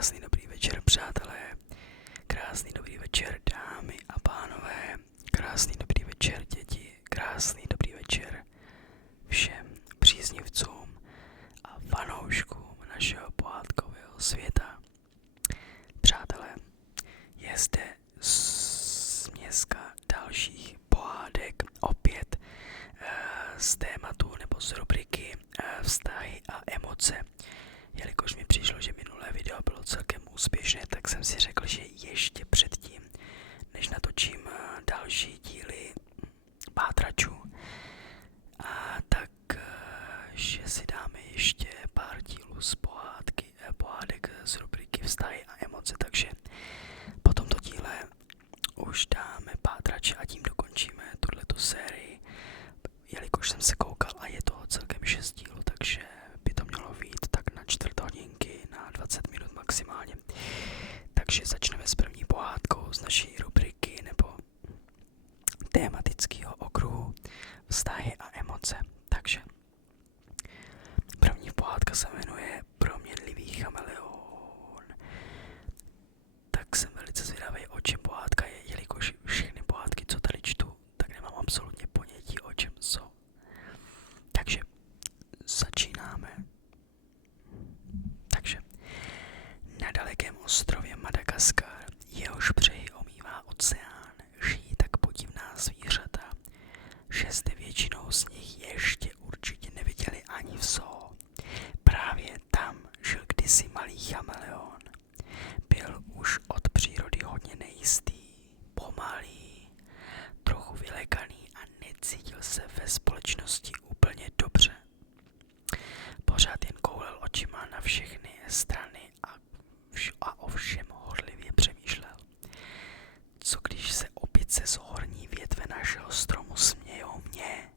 Krásný dobrý večer, přátelé. Krásný dobrý večer, dámy a pánové. Krásný dobrý večer, děti. Krásný dobrý večer všem příznivcům a fanouškům našeho pohádkového světa. Přátelé, je zde směska dalších pohádek, opět z tématu nebo z rubriky vztahy a emoce. Jelikož mi přišlo, že minulé video bylo celkem úspěšné, tak jsem si řekl, že ještě předtím, než natočím další díly pátračů, že si dáme ještě pár dílů z pohádek z rubriky vztahy a emoce, takže po tomto díle už dáme pátrače a tím dokončíme tuhletu sérii, jelikož jsem se koukal a je toho celkem 6 dílů, takže by to mělo vyjít tak na 4 hodinky, na 20 minut maximálně. Takže začneme s první pohádkou z naší rubriky nebo tématického okruhu vztahy a emoce. Takže první pohádka se jmenuje Proměnlivý chameleon. Tak jsem velice zvědavý, o čem pohádka je, jelikož všechny pohádky, co tady čtu, tak nemám absolutně ponětí, o čem jsou. Takže začínáme. Takže na dalekém ostrově Madagaskar, jehož břehy omývá oceán, žijí tak podivná zvířata, že jste většinou z nich ještě určitě neviděli ani v zoo. Právě tam žil kdysi malý chameleon. Byl už od přírody hodně nejistý, pomalý, trochu vylekaný a necítil se ve společnosti úplně dobře. Pořád jen koulel očima na všechny strany a o všem horlivě přemýšlel. Co když se opice z horní větve našeho stromu smějou mně?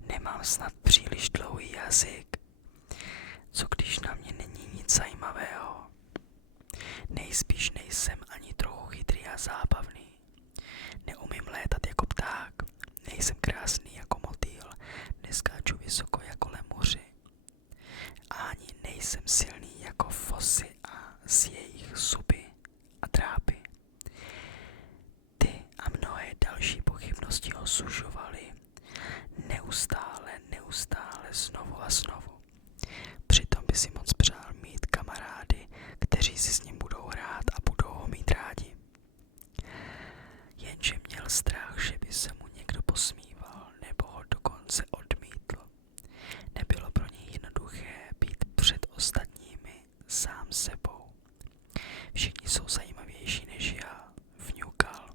Nemám snad příliš dlouhý jazyk. Co když na mě není nic zajímavého? Nejspíš nejsem ani trochu chytrý a zábavný. Neumím létat jako pták, nejsem krásný jako motýl, neskáču vysoko jako lemuři. Ani nejsem silný jako fosy a z jejich zuby a drápy. Ty a mnohé další pochybnosti ho sužovaly. Neustále, znovu a znovu. Přitom by si moc přál mít kamarády, kteří si s ním budou hrát a budou ho mít rádi. Jenže měl strach, že by se mu někdo posmíval nebo ho dokonce odmítl. Nebylo pro něj jednoduché být před ostatními sám sebou. Všichni jsou zajímavější než já, vňukal.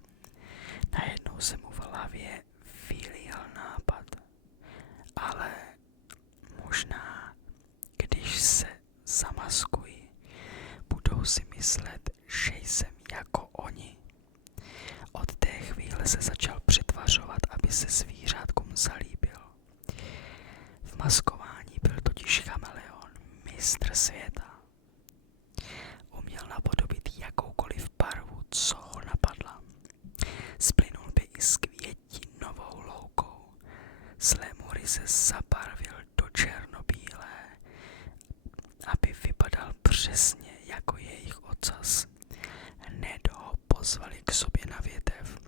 Najednou se mu v hlavě vylíhal nápad. Ale možná, když se zamaskuji, budou si myslet, že jsem jako oni. Od té chvíle se začal přetvařovat, aby se zvířátkům zalíbil. V maskování byl totiž chameleon mistr světa. Uměl napodobit jakoukoliv barvu, co ho napadla. Splynul by i s květinovou loukou. Z lemury se zabarvil do černobílé, aby vypadal přesně jako jejich ocas. Hned ho pozvali k sobě na větev.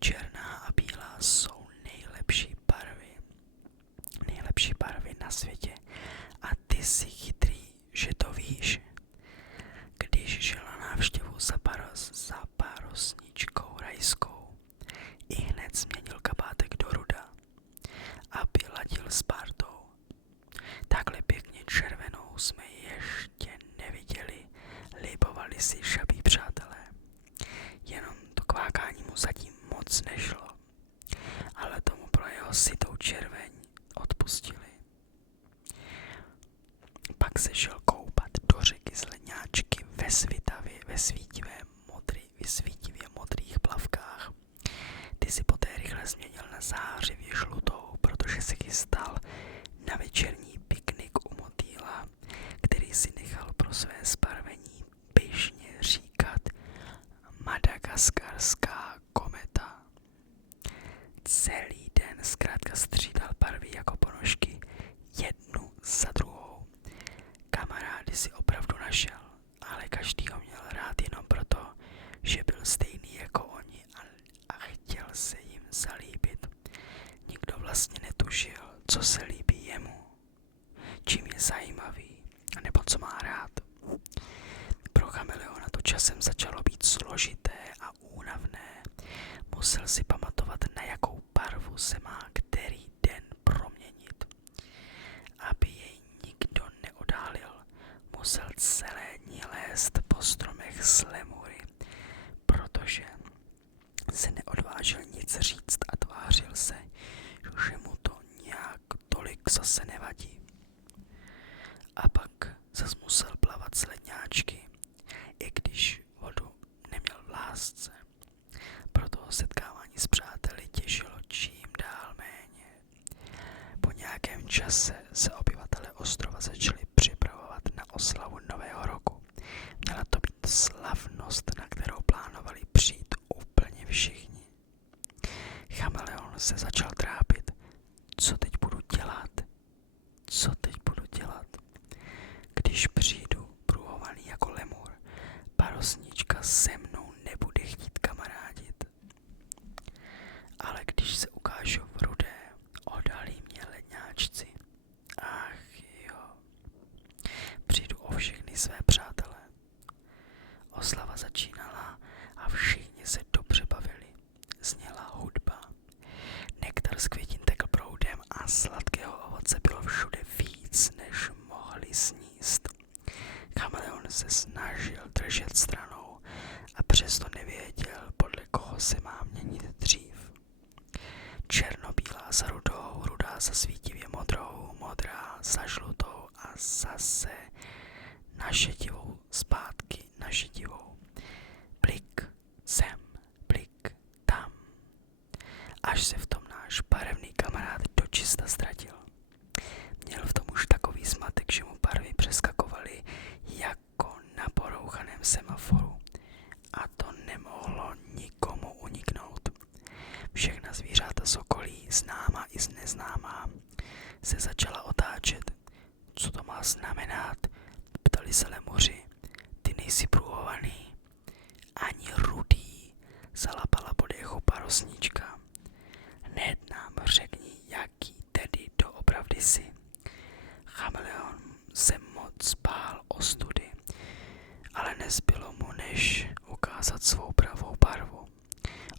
Černá a bílá jsou nejlepší barvy na světě a ty jsi chytrý, že to víš. Když žil na návštěvu za párosničkou rajskou, ihned změnil kabátek do ruda, aby ladil s partou. Takhle pěkně červenou jsme ještě neviděli, libovali si šabí přátelé. Jenom to kvákání mu zatím moc nešlo, ale tomu pro jeho sytou červeň odpustili. Pak se šel koupat do řeky z ledňáčky ve svítivě modrých plavkách. Ty si poté rychle změnil na zářivě žlutou, protože se chystal na večerní piknik u motýla, který si nechal pro své zbarvení pyšně říkat madagaskarská kometa. Celý den zkrátka střídal barvy jako ponožky, jednu za druhou. Kamarády si opravdu našel, ale každý ho měl rád jenom proto, že byl stejný jako oni a chtěl se jim zalíbit. Nikdo vlastně netušil, co se líbí jemu, čím je zajímavý, anebo co má rád. Pro chameleona to časem začalo být složité a únavné. Musel si pamatovat, na jakou barvu se má který den proměnit. Aby jej nikdo neodhalil, musel celé dní lézt po stromech z lemury, protože se neodvážil nic říct a tvářil se, že mu to nějak tolik zase nevadí. A pak zas musel plavat s ledňáčky, i když vodu neměl v lásce. Proto setkávání s přáteli těšilo čím dál méně. Po nějakém čase se obyvatelé ostrova začali připravovat na oslavu Nového roku. Měla to být slavnost, na kterou plánovali přijít úplně všichni. Chameleon se začal trápit. Co teď budu dělat? Co teď budu dělat? Když přijdu pruhovaný jako lemur, parosnička se mnou nebude chtít kamarádit. Ale když se ukážu v rudé, odhalí mě ledňáčci. Ach jo. Přijdu o všechny své přátele. Oslava začínala a všichni se dobře bavili. Zněla hudba. Nektar z květin tekl proudem a sladkého ovoce bylo všude víc, než mohli sníst. Chameleon se snažil držet stranou a přesto nevěděl, podle koho se má měnit dřív. Černobílá za rudou, rudá za svítivě modrou, modrá za žlutou a zase na šedivou, zpátky na šedivou. Blik sem, blik tam. Až se v tom náš barevný kamarád dočista ztratil. Měl v tom už takový zmatek, že mu barvy přeskakovaly jako na porouchaném semaforu. A to nemohlo nikomu uniknout. Všechna zvířata z okolí, známá i neznámá, se začala otáčet. Co to má znamenat? Ptali se lemuři. Ty nejsi pruhovaný. Ani rudý, zalapala po dechu parosnička. Hned nám řekni, jaký tedy doopravdy jsi. Chameleon se moc bál ostudy, ale nezbylo mu, než ukázat svou pravou barvu.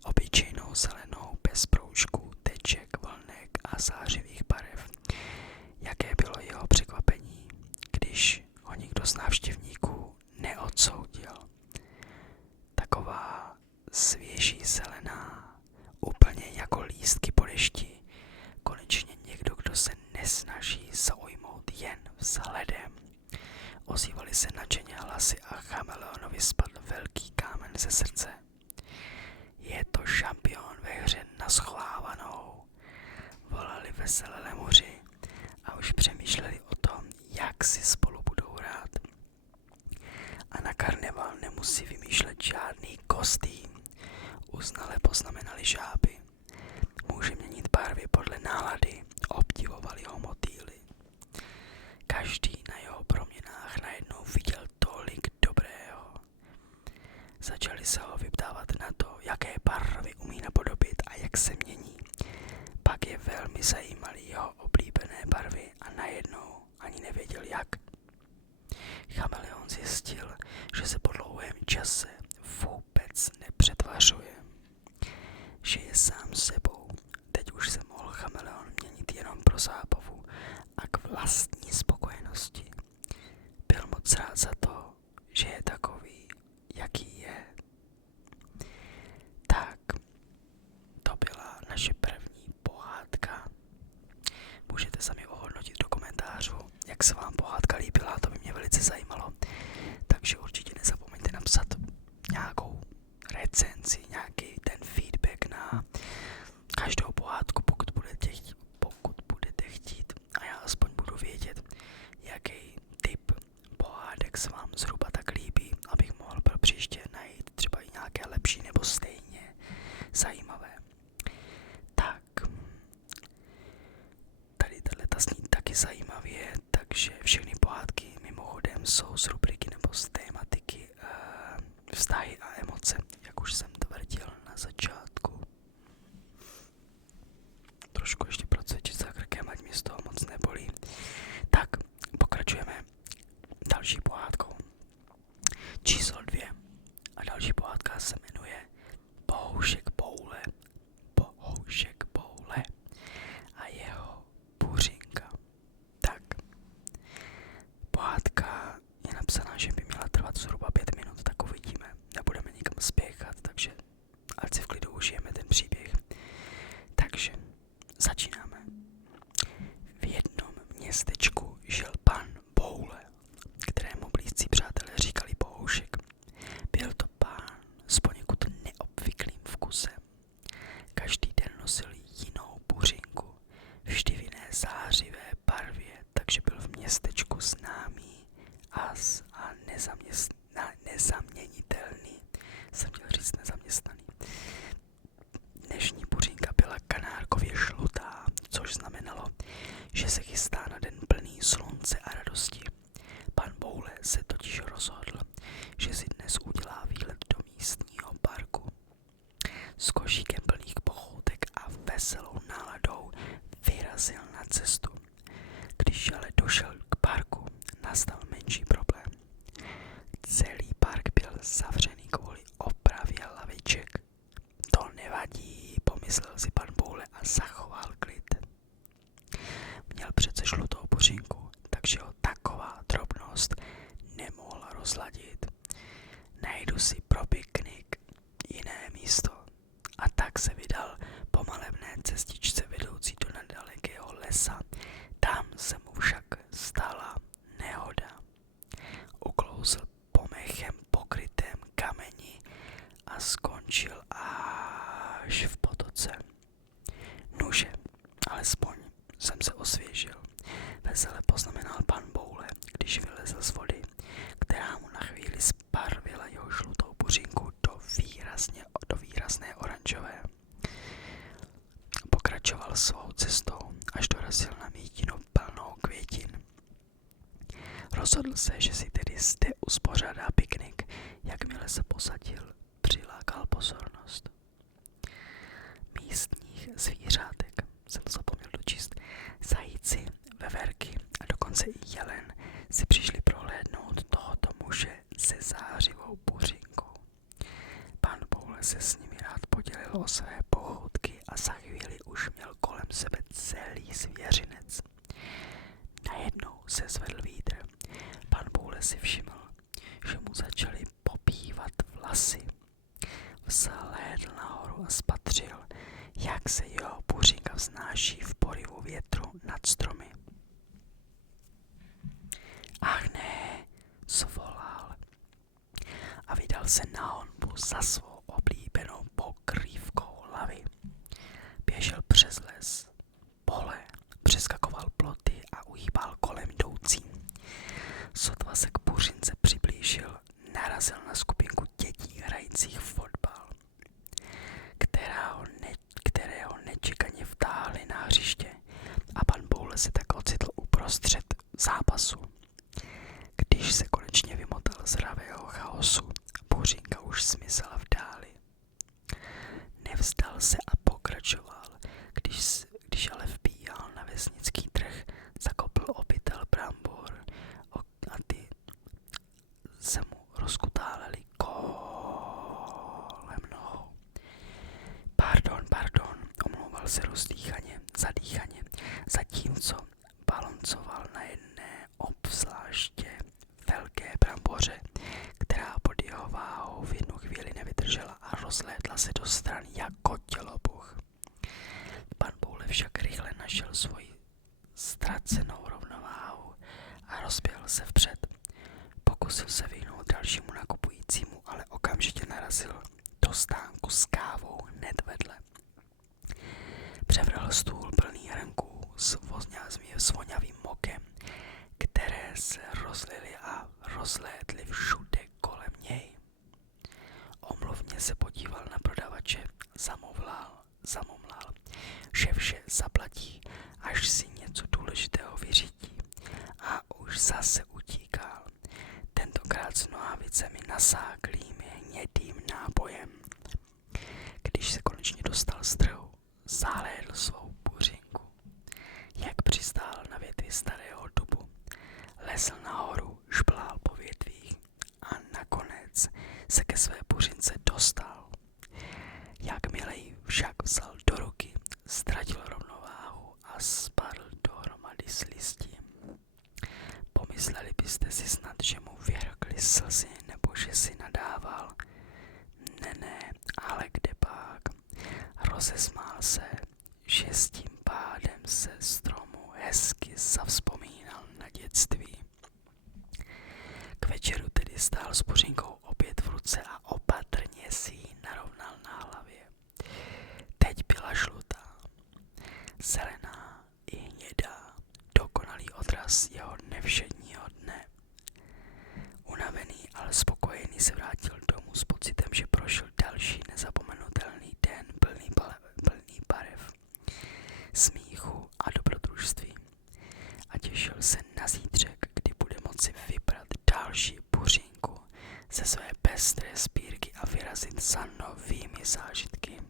Obyčejnou zelenou, bez proužků, teček, vlnek a zářivých barev. Jaké bylo jeho překvapení, když ho nikdo z návštěvníků neodsoudil. Taková svěží zelená, úplně jako lístky po dešti. Konečně někdo, kdo se nesnaží zaujmout jen vzhledem. Ozývaly se nadšeně hlasy a chameleonovi spadl velký kámen ze srdce. Je to šampion ve hře na schovávanou. Volali veselé lemuři a už přemýšleli o tom, jak si spolu budou hrát. A na karneval nemusí vymýšlet žádný kostým. Uznale poznamenali žáby. Může měnit barvy podle nálady, obdivovali ho motýly. Každý na jeho proměnách najednou viděl tolik dobrého. Začali se ho vyptávat na to, jaké barvy umí napodobit a jak se mění. Pak je velmi zajímaly jeho oblíbené barvy a najednou ani nevěděl jak. Chameleon zjistil, že se po dlouhém čase vůbec nepřetvařuje. Že je sám sebou. Teď už se mohl chameleon měnit jenom pro zábavu a k vlastní spokojenosti. Byl moc rád za to, že je takový, jaký je. Tak, to byla naše první pohádka. Můžete sami ohodnotit do komentářů, jak se vám pohádka líbila, to by mě velice zajímalo. Takže určitě nezapomeňte napsat nějakou recenzi, nějaký ten feedback na každou pohádku, pokud budete chtít. A já aspoň budu vědět, jaký typ pohádek se vám zhruba tak líbí, abych mohl pro příště najít třeba i nějaké lepší nebo stejně zajímavé. Tak, tady tato zní taky zajímavě, takže všechny pohádky mimochodem jsou z rubriky nebo z tématiky vztahy a emoce, jak už jsem tvrdil na začátku. Trošku ještě procvičit za krkem, ať mě z toho moc nebolí. Tak, pokračujeme další pohádkou. Číslo 2. A další pohádka se jmenuje Bohoušek Boule. Bohoušek Boule a jeho buřinka. Tak, pohádka je napsaná, že by měla trvat zhruba 5 minut, tak uvidíme. Nebudeme nikam spěchat, takže ať si v klidu užijeme ten příběh. Takže začínáme. V jednom městečku žil pan Boule, kterému blízcí přátelé říkali Bohoušek. Byl to pán s poněkud neobvyklým vkusem. Každý den nosil jinou buřinku, vždy v jiné zářivé barvě, takže byl v městečku známý a nezaměnitelný. Jsem chtěl říct nezaměstnaný. Dnešní buřinka byla kanárkově žlutá, což znamenalo, že se chystá na den plný slunce a radosti. Pan Boule se totiž rozhodl, že si dnes udělá výlet do místního parku. S košíkem plných pochoutek a veselou náladou vyrazil na cestu. Když ale došel k parku, nastal menší problém. Celý park byl zavřený kvůli opravě laviček. To nevadí, pomyslel si pan Boule a zachoval klid. Měl přece žlutou buřinku, takže ho taková drobnost nemohla rozladit. Najdu si pro piknik jiné místo. A tak se vydal po malebné cestičce vedoucí do nedalekého lesa. Tam se mu však stala nehoda. Uklouzl po mechem pokrytém kameni a skončil až v potoce. Nuže, alespoň jsem se osvěžil. Vesele poznamenal pan Boule, když vylezl z vody, která mu na chvíli zbarvila jeho žlutou buřinku do výrazné oranžové. Pokračoval svou cestou, až dorazil na mítinu plnou květin. Rozhodl se, že si tedy zde uspořádá piknik. Jakmile se posadil, přilákal pozornost místních zvířátek. Jsem to zapomněl dočíst. Zajíci, veverky a dokonce i jelen si přišli prohlédnout tohoto muže se zářivou buřinkou. Pan Boule se s nimi rád podělil o své pochoutky a za chvíli už měl kolem sebe celý zvěřinec. Najednou se zvedl vítr. Pan Boule si všiml, že mu začaly popívat vlasy. Vzhlédl nahoru a spatřil, jak se jeho buřinka vznáší v poryvu větru nad stromy. Ach ne, zvolal a vydal se na honbu za svou oblíbenou pokrývkou hlavy. Běžel přes les, pole, přeskakoval ploty a uhýbal kolem jdoucím. Sotva se k buřince přiblížil, narazil na skupinku dětí hrajících fotbal, kterého nečekaně vtáhli na hřiště a pan Boule se tak ocitl uprostřed zápasu. Když se konečně vymotal z hravého chaosu, buřinka už zmizela v dáli. Nevzdal se a pokračoval. Když ale vbíhal na vesnický trh, zakopl obytel brambor a ty se mu rozkutáleli kolem nohou. Pardon, omlouval se zadýchaně, zatímco balancoval na jedné obzvláště velké bramboře, která pod jeho váhou v jednu chvíli nevydržela a rozlétla se do stran jako tělobuch. Pan Boule však rychle našel svoji ztracenou rovnováhu a rozběhl se vpřed. Pokusil se vyhnout dalšímu nakupujícímu, ale okamžitě narazil do stánku s kávou hned vedle. Převrhl stůl plný hrnků s voňavým mokem, které se rozlily a rozlétly všude kolem něj. Omluvně se podíval na prodavače, zamomlal, že vše zaplatí, až si něco důležitého vyřídí, a už zase utíkal. Tentokrát s nohavicemi nasáklými hnědým nápojem. Když se konečně dostal z trhu, zahlédl svou buřinku. Jak přistál na větvi starého dubu, lezl nahoru, šplhal po větvích a nakonec se ke své buřince dostal. Jakmile ji však vzal do ruky, ztratil rovnováhu a spadl dohromady s listím. Pomysleli byste si snad, že mu vyhrkly slzy nebo že si nadával. Ne, ale kde pak. Rozesmál se, že s tím pádem se stromu hezky zavzpomínal na dětství. K večeru tedy stál s buřinkou opět v ruce a opatrně si ji narovnal na hlavě. Teď byla žlutá, zelená i hnědá, dokonalý odraz jeho nevšedního dne. Unavený, ale spokojený se vrátil domů s pocitem, že prošel další nezapomenutelný den plný barev, smíchu a dobrodružství. A těšil se na zítřek, kdy bude moci vybrat další buřinku ze své pestré sbírky a vyrazit za novými zážitky.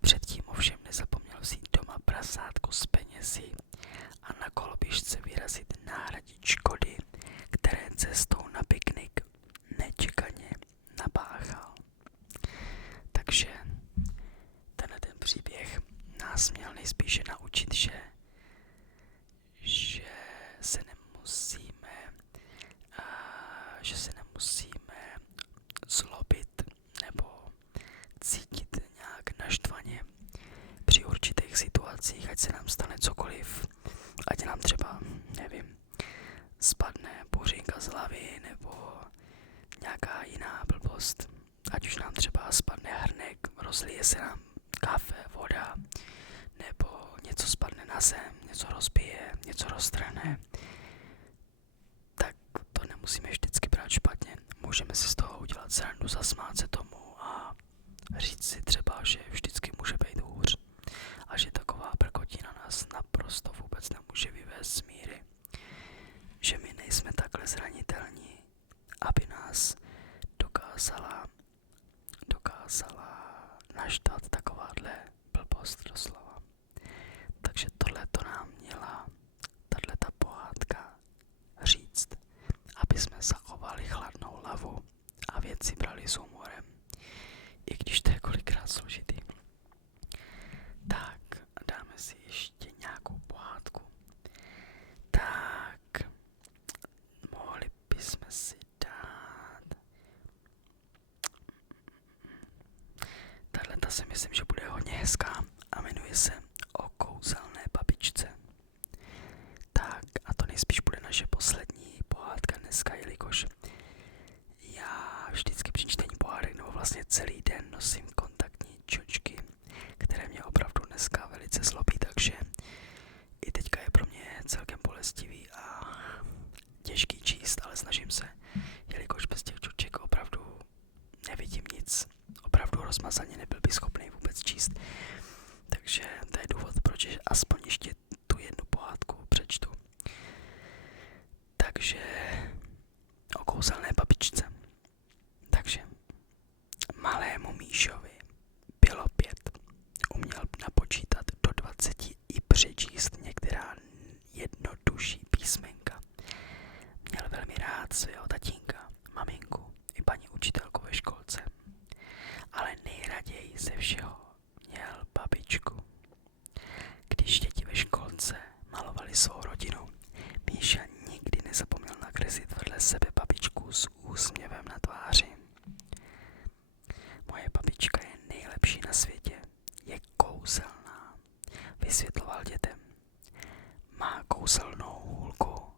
Předtím ovšem nezapomněl vzít doma prasátko s penězi a na koloběžce vyrazit nahradit škody, které cestou na piknik nečekaně napáchal. Takže ten příběh nás měl nejspíše naučit, že se nemusíme zlobit nebo cítit nějak naštvaně při určitých situacích, ať se nám stane cokoliv, ať nám třeba, nevím, spadne buřinka z hlavy nebo nějaká jiná blbost, ať už nám třeba spadne hrnek, rozlije se nám kafe, voda, nebo něco spadne na zem, něco rozbije, něco roztrhne, tak to nemusíme vždycky brát špatně. Můžeme si z toho udělat srandu, zasmát se tomu a říct si třeba, že vždycky může být hůř a že taková prkotina nás naprosto vůbec nemůže vyvést z míry. Že my nejsme takhle zranitelní, aby nás dokázala naštvat takováhle blbost doslova. Takže tohleto nám měla tato pohádka říct, aby jsme zachovali chladnou hlavu a věci brali s humorem, i když to je kolikrát složitý. Tak dáme si ještě nějakou pohádku. Tak mohli bychom si dát. Tato si myslím, že bude hodně hezká a jmenuje se O kouzelné babičce. Tak a to nejspíš bude naše poslední pohádka dneska, jelikož já vždycky při čtení pohádek nebo vlastně celý den nosím kontaktní čočky, které mě opravdu dneska velice zlobí, takže i teďka je pro mě celkem bolestivý a těžký číst, ale snažím se, jelikož bez těch čoček opravdu nevidím nic, opravdu rozmazaně nebyl by schopný vůbec číst. Takže to je důvod, proč aspoň ještě tu jednu pohádku přečtu. Takže o kouzelné babičce. Takže malému Míšovi bylo 5. Uměl napočítat do 20 i přečíst některá jednodušší písmenka. Měl velmi rád svého tatínka, maminku i paní učitelku ve školce. Ale nejraději ze všeho měl babičku. Když děti ve školce malovali svou rodinu, Míša nikdy nezapomněl nakreslit vedle sebe babičku s úsměvem na tváři. Moje babička je nejlepší na světě, je kouzelná, vysvětloval dětem. Má kouzelnou hůlku,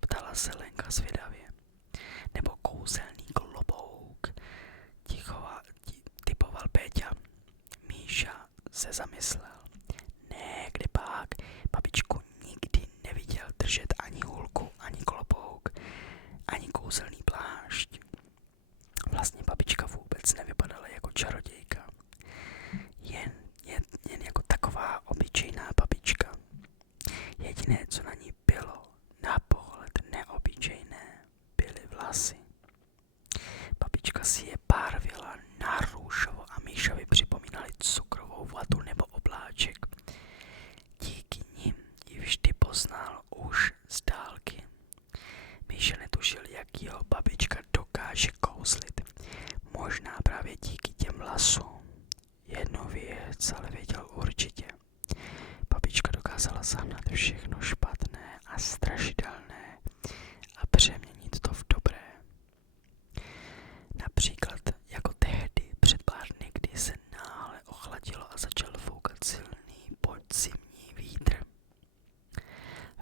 ptala se Lenka zvědavě. Nebo kouzelný klobouk, typoval Péťa. Míša se zamyslel. Ne, kde pak, babičku nikdy neviděl držet ani hůlku, ani klobouk, ani kouzelný plášť. Vlastně babička vůbec nevypadala jako čarodějka. Jen jako taková obyčejná babička. Jediné, co na ní bylo na pohled neobyčejné, byly vlasy. Babička babička si je barvila na růžovo a Míšovi připomínali cukrovou vatu nebo obláček. Díky nim ji vždy poznal už z dálky. Míša netušil, jak jeho babička dokáže kouzlit. Možná právě díky těm vlasům. Jednu věc ale věděl určitě. Babička dokázala zahnat všechno špatné a strašidelné a přeměnit to v dobré. Například jako tehdy před pár dny, kdy se náhle ochladilo a začal foukat silný podzimní vítr.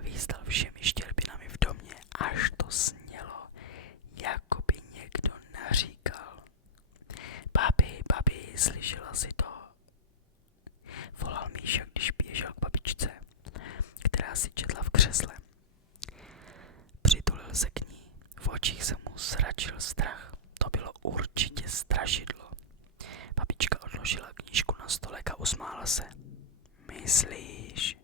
Výstal všemi štěrbinami v domě, až to snělo, jako by někdo naříkal. Babi, slyšela si to? Volal Míša, když běžel k babičce, která si četla v křesle. Přitulil se k ní, v očích se mu zračil strach. To bylo určitě strašidlo. Babička odložila knížku na stolek a usmála se. Myslíš?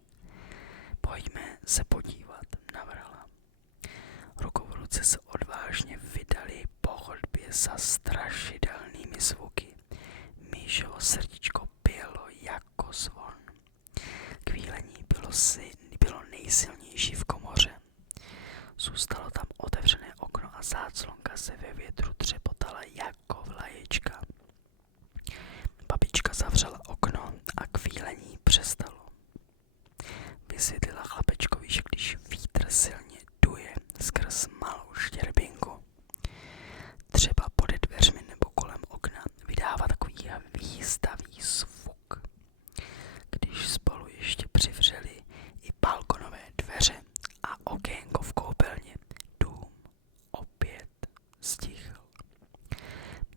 Pojďme se podívat, navrhla. Ruku v ruce se odvážně vydali po chodbě za strašidelnými zvuky. Míšovo srdíčko bylo jako zvon. Kvílení bylo nejsilnější v komoře. Zůstalo tam otevřené okno a záclonka se ve větru třepotala jako vlaječka. Babička zavřela okno a kvílení přestalo. Vysvětlila chlapečkovi, že když vítr silně duje skrz malou štěrbinku, třeba pode dveřmi nebo kolem okna, vydává takový výstavý zvuk. Když spolu ještě přivřeli i balkonové dveře a okénko v koupelně, dům opět stichl.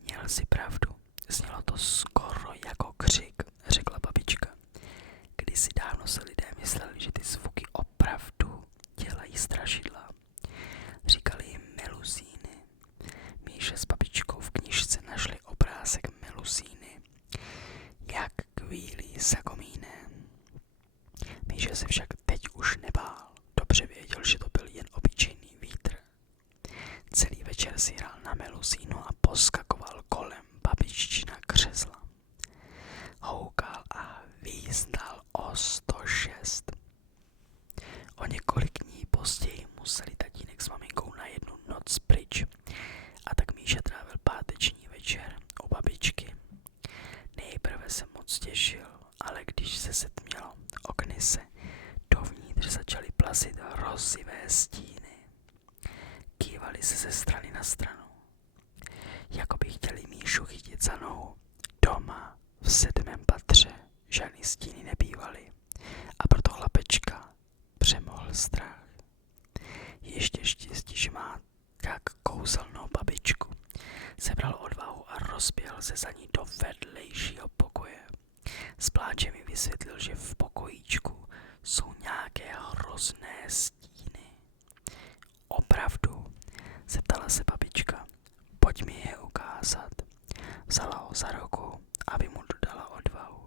Měl si pravdu, znělo to skoro jako křik, řekla babička. Kdysi dávno se lidé mysleli, že ty zvuky opravdu dělají strašidla. Říkali jim meluzíny. Míša s babičkou v knižce našli obrázek meluzíny, jak kvílí za komínem. Míša se však teď už nebál. Dobře věděl, že to byl jen obyčejný vítr. Celý večer si hrál na meluzínu a poskakoval kolem babiččina křesla. Houkal a výzdal o 106. O několik dní později museli tatínek s maminkou na jednu noc pryč a tak Míša trávil páteční večer u babičky. Nejprve se moc těšil, ale když se setmělo okny se, dovnitř začaly plazit hrozivé stíny. Kývali se ze strany na stranu. Jako by chtěli Míšu chytit za nohu. Doma v 7. patře žádný stíny nebývaly a proto chlapečka přemohl strach. Ještě štěstí, že má tak kouzelnou babičku. Sebral odvahu a rozběhl se za ní do vedlejšího pokoje. S pláčem mi vysvětlil, že v pokojíčku jsou nějaké hrozné stíny. Opravdu? Zeptala se babička. Pojď mi je ukázat. Vzala ho za ruku, aby mu dodala odvahu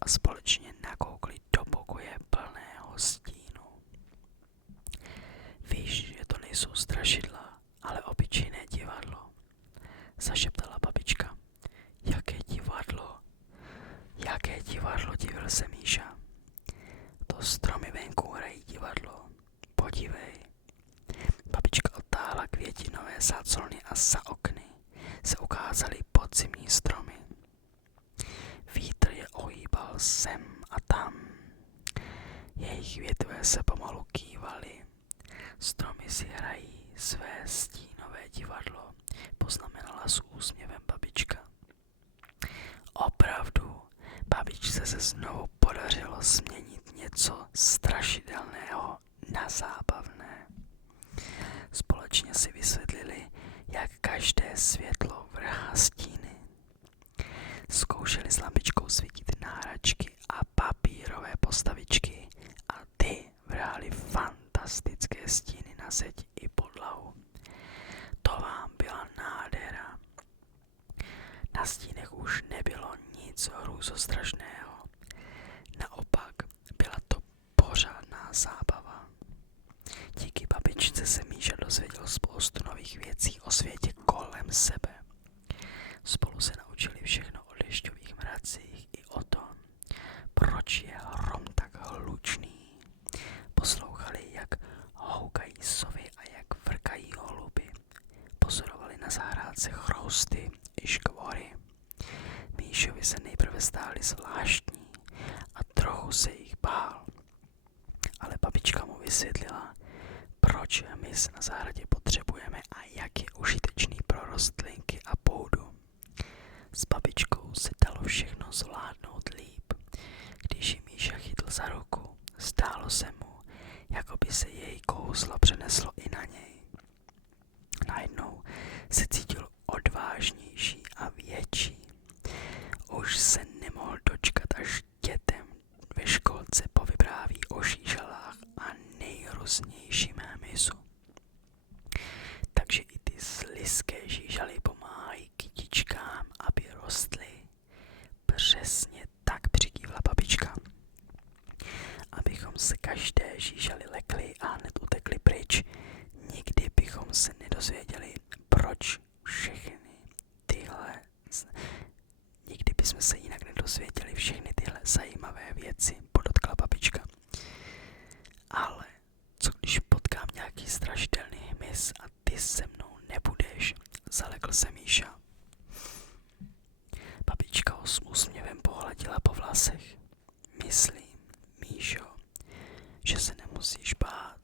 a společně nakoukli do pokoje plného stínu. Víš, že to nejsou strašidla, ale obyčejné divadlo, zašeptala babička. Jaké divadlo? Jaké divadlo, divil se Míša. To stromy venku hrají divadlo. Podívej. Babička odtáhla květinové záclony a za okny se ukázaly podzimní stromy. Vítr je ohýbal sem a tam. Jejich větve se pomalu kývaly. Stromy si hrají své stínové divadlo, poznamenala s úsměvem babička. Opravdu, babičce se znovu podařilo změnit něco strašidelného na zábavné. Společně si vysvětlili, jak každé světlo vrhá stíny. Zkoušeli s lampičkou svítit náhračky a papírové postavičky a ty vrhali fantastické stíny na zeď i podlahu. To vám byla nádhera. Na stínech už nebylo nic hrůzostrašného. Naopak byla to pořádná zábava. Díky babičce se Míša dozvěděl spoustu nových věcí o světě kolem sebe. Spolu se naučili všechno o dešťových mracích i o tom, proč je hrom tak hlučný. Poslouchali, jak houkají sovy a jak vrkají holuby. Pozorovali na zahrádce chrousty i škvory. Míšovi se nejprve stáli zvláštní a trochu se jich bál. Ale babička mu vysvětlila, proč hmyz na zahradě potřebujeme a jak je užitečný pro rostlinky a půdu. S babičkou se dalo všechno zvládnout líp. Když ji Míša chytl za ruku, zdálo se mu, jako by se její kouzlo přeneslo i na něj. Najednou se cítil odvážnější a větší. Už se nemohl dočkat, až dětem ve školce povypráví o žížalách a nejrůznějším hmyzu. Takže i ty slizké žížaly pomáhají kytičkám, aby rostly. Přesně tak přikývla babička. Abychom se každé žížaly lekli a hned utekli pryč, nikdy bychom se nedozvěděli, proč nikdy bychom se jinak nedozvěděli všechny tyhle zajímavé věci, podotkla babička. Ale co když potkám nějaký strašidelný hmyz a ty se mnou nebudeš, zalekl se Míša. Babička ho s úsměvem pohladila po vlasech. Myslím, Míšo, že se nemusíš bát.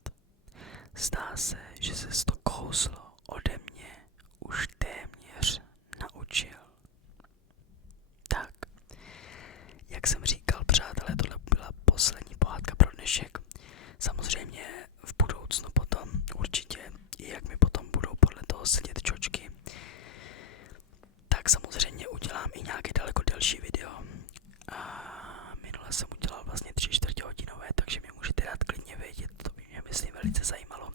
Zdá se, že ses to kouzlo ode mě už téměř naučil. Tak, jak jsem říkal, přátelé, tohle byla poslední pohádka pro dnešek. Samozřejmě v budoucnu potom určitě, jak mi potom budou podle toho sedět čočky, tak samozřejmě udělám i nějaké daleko delší video. A minule jsem udělal vlastně 3/4 hodinové, takže mi můžete dát klidně vědět, to by mě myslím velice zajímalo.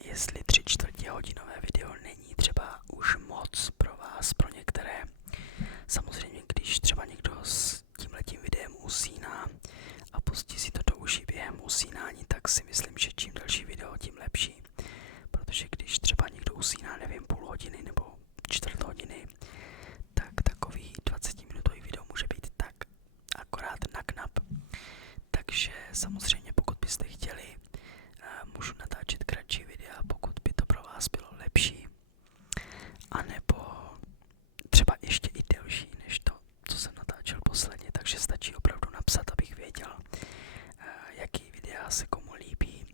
Jestli 3/4 hodinové video není třeba už moc pro vás, pro některé. Samozřejmě, když třeba někdo s tímhletím videem usíná a pustí si to do uší během usínání, tak si myslím, že čím delší video, tím lepší. Protože když třeba někdo usíná, nevím, půl hodiny nebo 1/4 hodiny, tak takový 20-minutový video může být tak akorát na knap. Takže samozřejmě, pokud byste chtěli, můžu natáčet kratší videa, pokud by to pro vás bylo lepší. A nebo třeba ještě i delší než to, co jsem natáčel posledně, takže stačí opravdu napsat, abych věděl, jaký videa se komu líbí,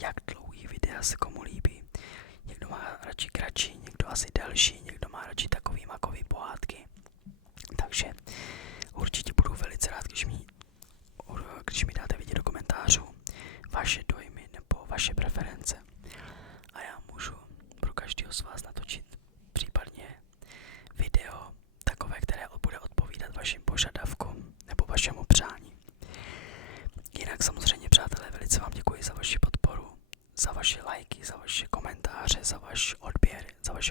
jak dlouhý videa se komu líbí. Někdo má radši kratší, někdo asi delší, někdo má radši takový makový pohádky. Takže určitě budu velice rád, když mi dáte vidět do komentářů vaše dojmy nebo vaše preference. A já můžu pro každého z vás natočit případně video takové, které bude odpovídat vašim požadavkům nebo vašemu přání. Jinak samozřejmě, přátelé, velice vám děkuji za vaši podporu, za vaše lajky, za vaše komentáře, za vaše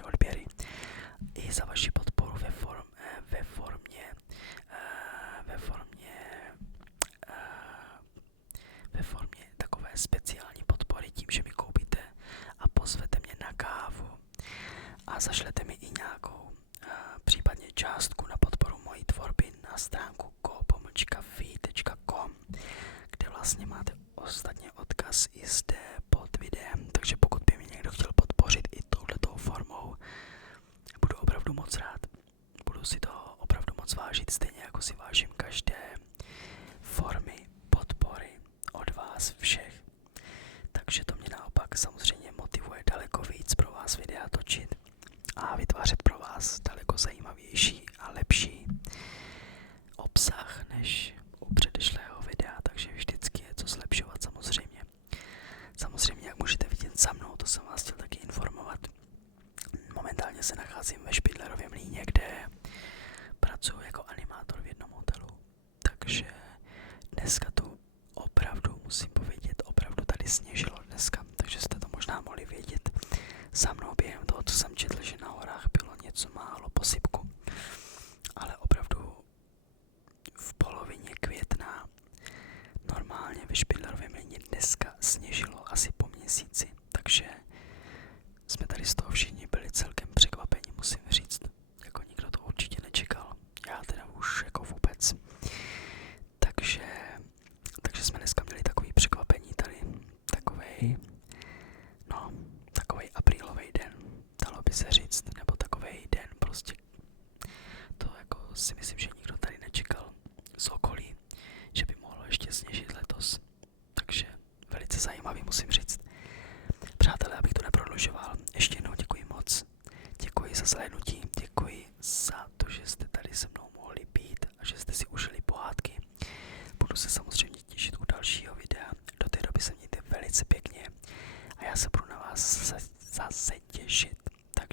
odběry i za vaši podporu ve formě takové speciální podpory tím, že mi koupíte a pozvete mě na kávu a zašlete mi i nějakou případně částku na podporu mojí tvorby na stránku ko-fi.com, kde vlastně máte ostatně odkaz i zde pod videem, takže pokud by mě někdo chtěl podpořit i touhletou formou, budu opravdu moc rád. Budu si to opravdu moc vážit, stejně jako si vážím každé formy podpory od vás všech. Takže to mě naopak samozřejmě motivuje daleko víc pro vás videa točit a vytvářet pro vás daleko zajímavější a lepší obsah než u předešlého videa, takže vždycky je co zlepšovat samozřejmě. Samozřejmě, jak můžete vidět za mnou, to jsem vás chtěl taky informovat. Momentálně se nacházím ve Špindlerově mlýně, kde pracuji jako animátor v jednom hotelu. Takže dneska tu opravdu, musím povědět, opravdu tady sněžilo dneska, takže jste to možná mohli vědět za mnou během toho, co jsem četl, že na horách bylo něco málo posypku. Ale opravdu v polovině května normálně ve Špindlerově mlýně dneska sněžilo asi po měsíci, takže jsme tady z toho všichni byli celkem překvapeni, musím říct.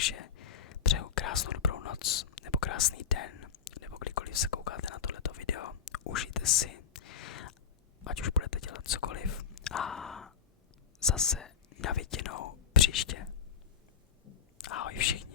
Takže přeju krásnou dobrou noc, nebo krásný den, nebo kdykoliv se koukáte na tohleto video. Užijte si, ať už budete dělat cokoliv. A zase na viděnou příště. Ahoj všichni.